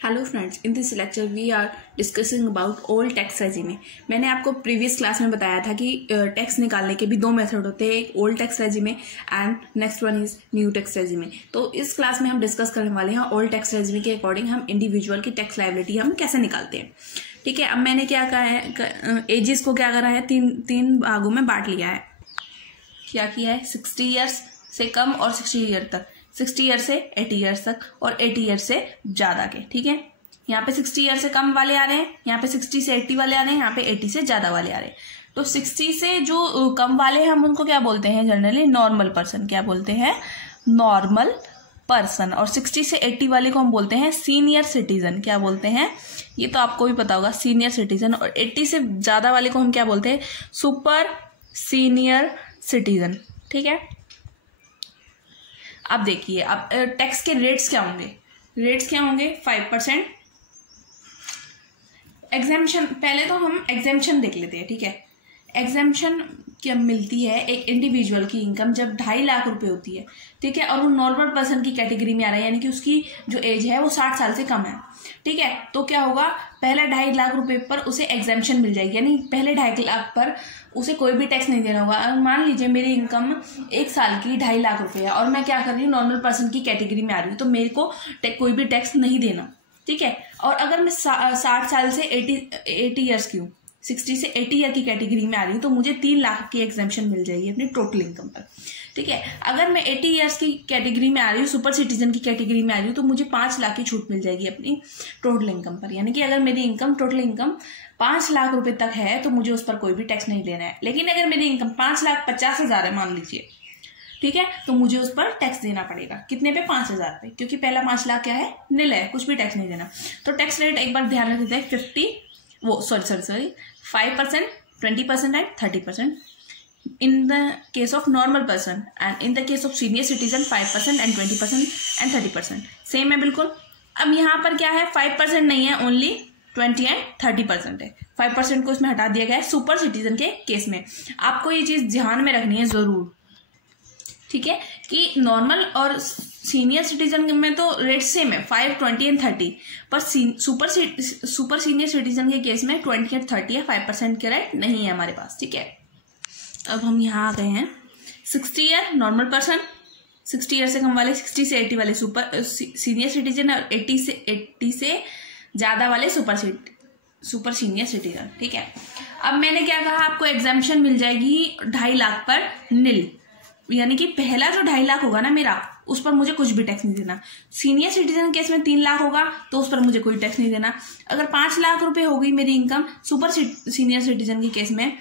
Hello friends, in this lecture we are discussing about old tax regime. मैंने आपको previous class में बताया था कि टैक्स निकालने के भी दो मेथड होते हैं, एक old tax regime and next one is new tax regime. तो इस क्लास में हम डिस्कस करने वाले हैं ओल्ड टैक्स रेजिमे के अकॉर्डिंग हम इंडिविजुअल की टैक्स लायबिलिटी हम कैसे निकालते हैं। ठीक है, अब मैंने क्या कहा है, एजेस को क्या करा है, तीन भागों में बांट लिया है। क्या किया है, 60 ईयर्स से कम और 60 ईयर तक, 60 ईयर से 80 ईयर्स तक और 80 ईयर से ज्यादा के। ठीक है, यहाँ पे 60 ईयर से कम वाले आ रहे हैं, यहाँ पे 60 से 80 वाले आ रहे हैं, यहाँ पे 80 से ज्यादा वाले आ रहे हैं। तो 60 से जो कम वाले हैं हम उनको क्या बोलते हैं, जनरली नॉर्मल पर्सन। क्या बोलते हैं, नॉर्मल पर्सन। और 60 से 80 वाले को हम बोलते हैं सीनियर सिटीजन। क्या बोलते हैं, ये तो आपको भी पता होगा, सीनियर सिटीजन। और 80 से ज्यादा वाले को हम क्या बोलते हैं, सुपर सीनियर सिटीजन। ठीक है, अब देखिए, अब टैक्स के रेट्स क्या होंगे, 5%। एग्जेम्पशन, पहले तो हम एग्जेम्पशन देख लेते हैं। ठीक है, एग्जेम्पशन क्या मिलती है, एक इंडिविजुअल की इनकम जब 2.5 लाख रुपए होती है, ठीक है, और वो नॉर्मल पर्सन की कैटेगरी में आ रहा है, यानी कि उसकी जो एज है वो 60 साल से कम है। ठीक है, तो क्या होगा, पहले 2.5 लाख रुपए पर उसे एग्जेम्पशन मिल जाएगी, यानी पहले 2.5 लाख पर उसे कोई भी टैक्स नहीं देना होगा। मान लीजिए मेरी इनकम 1 साल की 2.5 लाख रुपए है और मैं क्या कर रही हूँ, नॉर्मल पर्सन की कैटेगरी में आ रही हूँ, तो मेरे को कोई भी टैक्स नहीं देना। ठीक है, और अगर मैं 60 साल से 80 ईयर्स की हूँ, 60 से 80 ईयर की कैटेगरी में आ रही हूँ, तो मुझे 3 लाख की एग्जेम्पशन मिल जाएगी अपनी टोटल इनकम पर। ठीक है, अगर मैं 80 ईयर्स की कैटेगरी में आ रही हूँ, सुपर सिटीजन की कैटेगरी में आ रही हूँ, तो मुझे 5 लाख की छूट मिल जाएगी अपनी टोटल इनकम पर। यानी कि अगर मेरी इनकम, टोटल इनकम 5 लाख रुपए तक है तो मुझे उस पर कोई भी टैक्स नहीं देना है। लेकिन अगर मेरी इनकम 5,50,000 है मान लीजिए, ठीक है, तो मुझे उस पर टैक्स देना पड़ेगा। कितने पे, 5,000 पे, क्योंकि पहला 5 लाख क्या है, निल है, कुछ भी टैक्स नहीं देना। तो टैक्स रेट एक बार ध्यान रखते हैं, 5%, 20% and 30% in the case of normal person, and in the case of senior citizen 5% and 20% and 30%। Same है बिल्कुल। अब यहाँ पर क्या है, 5% नहीं है, ओनली 20 एंड 30% है। 5% को इसमें हटा दिया गया है सुपर सिटीजन के केस में। आपको ये चीज ध्यान में रखनी है जरूर, ठीक है, कि नॉर्मल और सीनियर सिटीजन में तो रेट सेम है, 5, 20 एंड 30, पर सुपर सीनियर सिटीजन के केस में 20 एंड 30 है, 5% के रेट नहीं है हमारे पास। ठीक है, अब हम यहाँ आ गए हैं, 60 ईयर नॉर्मल पर्सन, 60 ईयर से कम वाले, 60 से 80 वाले सुपर सीनियर सिटीजन, और 80 से ज्यादा वाले सुपर सीनियर सिटीजन। ठीक है, अब मैंने क्या कहा, आपको एग्जेम्पशन मिल जाएगी 2.5 लाख पर निल, यानी कि पहला जो 2.5 लाख होगा ना मेरा, उस पर मुझे कुछ भी टैक्स नहीं देना। सीनियर सिटीजन केस में 3 लाख होगा तो उस पर मुझे कोई टैक्स नहीं देना। अगर 5 लाख रुपए हो गई मेरी इनकम सुपर सीनियर सिटीजन के केस में,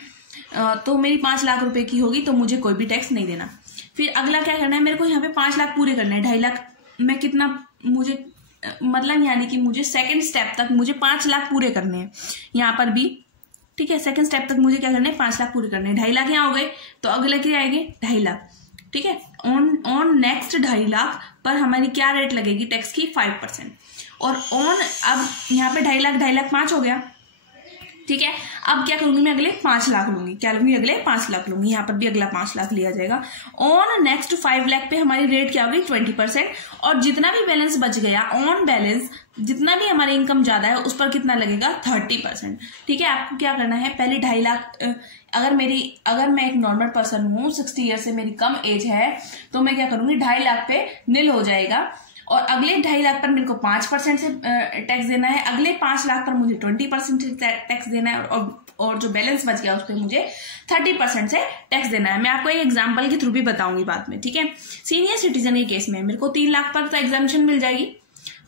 तो मेरी 5 लाख रुपए की होगी तो मुझे कोई भी टैक्स नहीं देना। फिर अगला क्या करना है, मेरे को यहाँ पे 5 लाख पूरे करना है। 2.5 लाख में कितना मुझे, मतलब यानी कि मुझे सेकंड स्टेप तक मुझे 5 लाख पूरे करने हैं यहाँ पर भी। ठीक है, सेकंड स्टेप तक मुझे क्या करना है, 5 लाख पूरे करने हैं। 2.5 लाख यहाँ हो गए तो अगले क्या आएंगे, 2.5 लाख। ठीक है, ऑन नेक्स्ट 2.5 लाख पर हमारी क्या रेट लगेगी टैक्स की, 5%। और ऑन, अब यहाँ पे 2.5 लाख 5 हो गया। ठीक है, अब क्या करूंगी मैं, अगले 5 लाख लूंगी। क्या लूंगी, अगले 5 लाख लूंगी। यहाँ पर भी अगला 5 लाख लिया जाएगा। ऑन नेक्स्ट 5 लाख पे हमारी रेट क्या होगी, 20%। और जितना भी बैलेंस बच गया, ऑन बैलेंस जितना भी हमारी इनकम ज्यादा है उस पर कितना लगेगा, 30%। ठीक है, आपको क्या करना है, पहले 2.5 लाख, अगर मैं एक नॉर्मल पर्सन हूँ, 60 ईयर से मेरी कम एज है, तो मैं क्या करूंगी, 2.5 लाख पे निल हो जाएगा। और अगले 2.5 लाख पर मेरे को 5% से टैक्स देना है। अगले 5 लाख पर मुझे 20% से टैक्स देना है। और जो बैलेंस बच गया उस पर मुझे 30% से टैक्स देना है। मैं आपको एक एग्जांपल के थ्रू भी बताऊंगी बाद में। ठीक है, सीनियर सिटीजन के केस में मेरे को 3 लाख पर तो एग्जाम्पशन मिल जाएगी।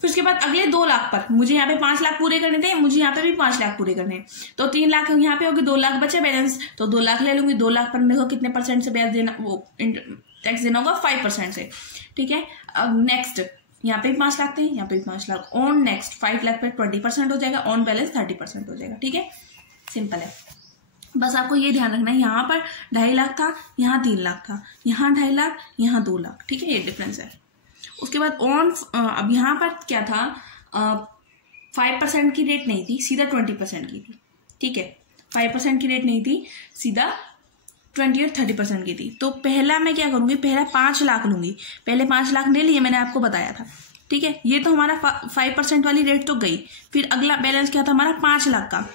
फिर उसके बाद अगले 2 लाख पर मुझे यहाँ पे 5 लाख पूरे करने थे, मुझे यहाँ पे भी 5 लाख पूरे करने हैं। तो 3 लाख यहाँ पे होगी, 2 लाख बचे बैलेंस, तो 2 लाख ले लूंगी। 2 लाख पर मेरे को कितने परसेंट से ब्याज देना, वो टैक्स देना होगा, 5% से। ठीक है, अब नेक्स्ट यहाँ पे भी 5 लाख थे, यहाँ पे भी 5 लाख। ऑन नेक्स्ट 5 लाख पे 20% हो जाएगा, ऑन बैलेंस 30% हो जाएगा। ठीक है, सिंपल है। बस आपको ये ध्यान रखना है, यहाँ पर 2.5 लाख था, यहाँ 3 लाख था, यहाँ 2.5 लाख, यहाँ 2 लाख। ठीक है, ये डिफरेंस है। उसके बाद ऑन, अब यहाँ पर क्या था, 5% की रेट नहीं थी, सीधा 20% की थी। ठीक है, 5% की रेट नहीं थी, सीधा 20 और 30% की थी। तो पहला मैं क्या करूंगी, पहला 5 लाख लूंगी। पहले 5 लाख ले लिए, मैंने आपको बताया था। ठीक है, ये तो हमारा 5% वाली रेट तो गई। फिर अगला बैलेंस क्या था हमारा 5 लाख का,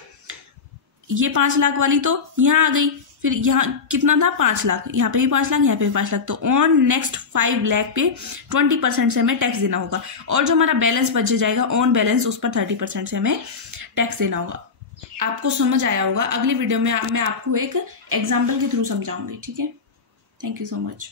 ये 5 लाख वाली तो यहाँ आ गई। फिर यहाँ कितना था 5 लाख, यहाँ पे भी 5 लाख, यहाँ पे भी 5 लाख, तो ऑन नेक्स्ट 5 लाख पे 20% से हमें टैक्स देना होगा। और जो हमारा बैलेंस बच जाएगा ऑन बैलेंस, उस पर 30% से हमें टैक्स देना होगा। आपको समझ आया होगा। अगली वीडियो में मैं आपको एक एग्जाम्पल के थ्रू समझाऊंगी। ठीक है, थैंक यू सो मच।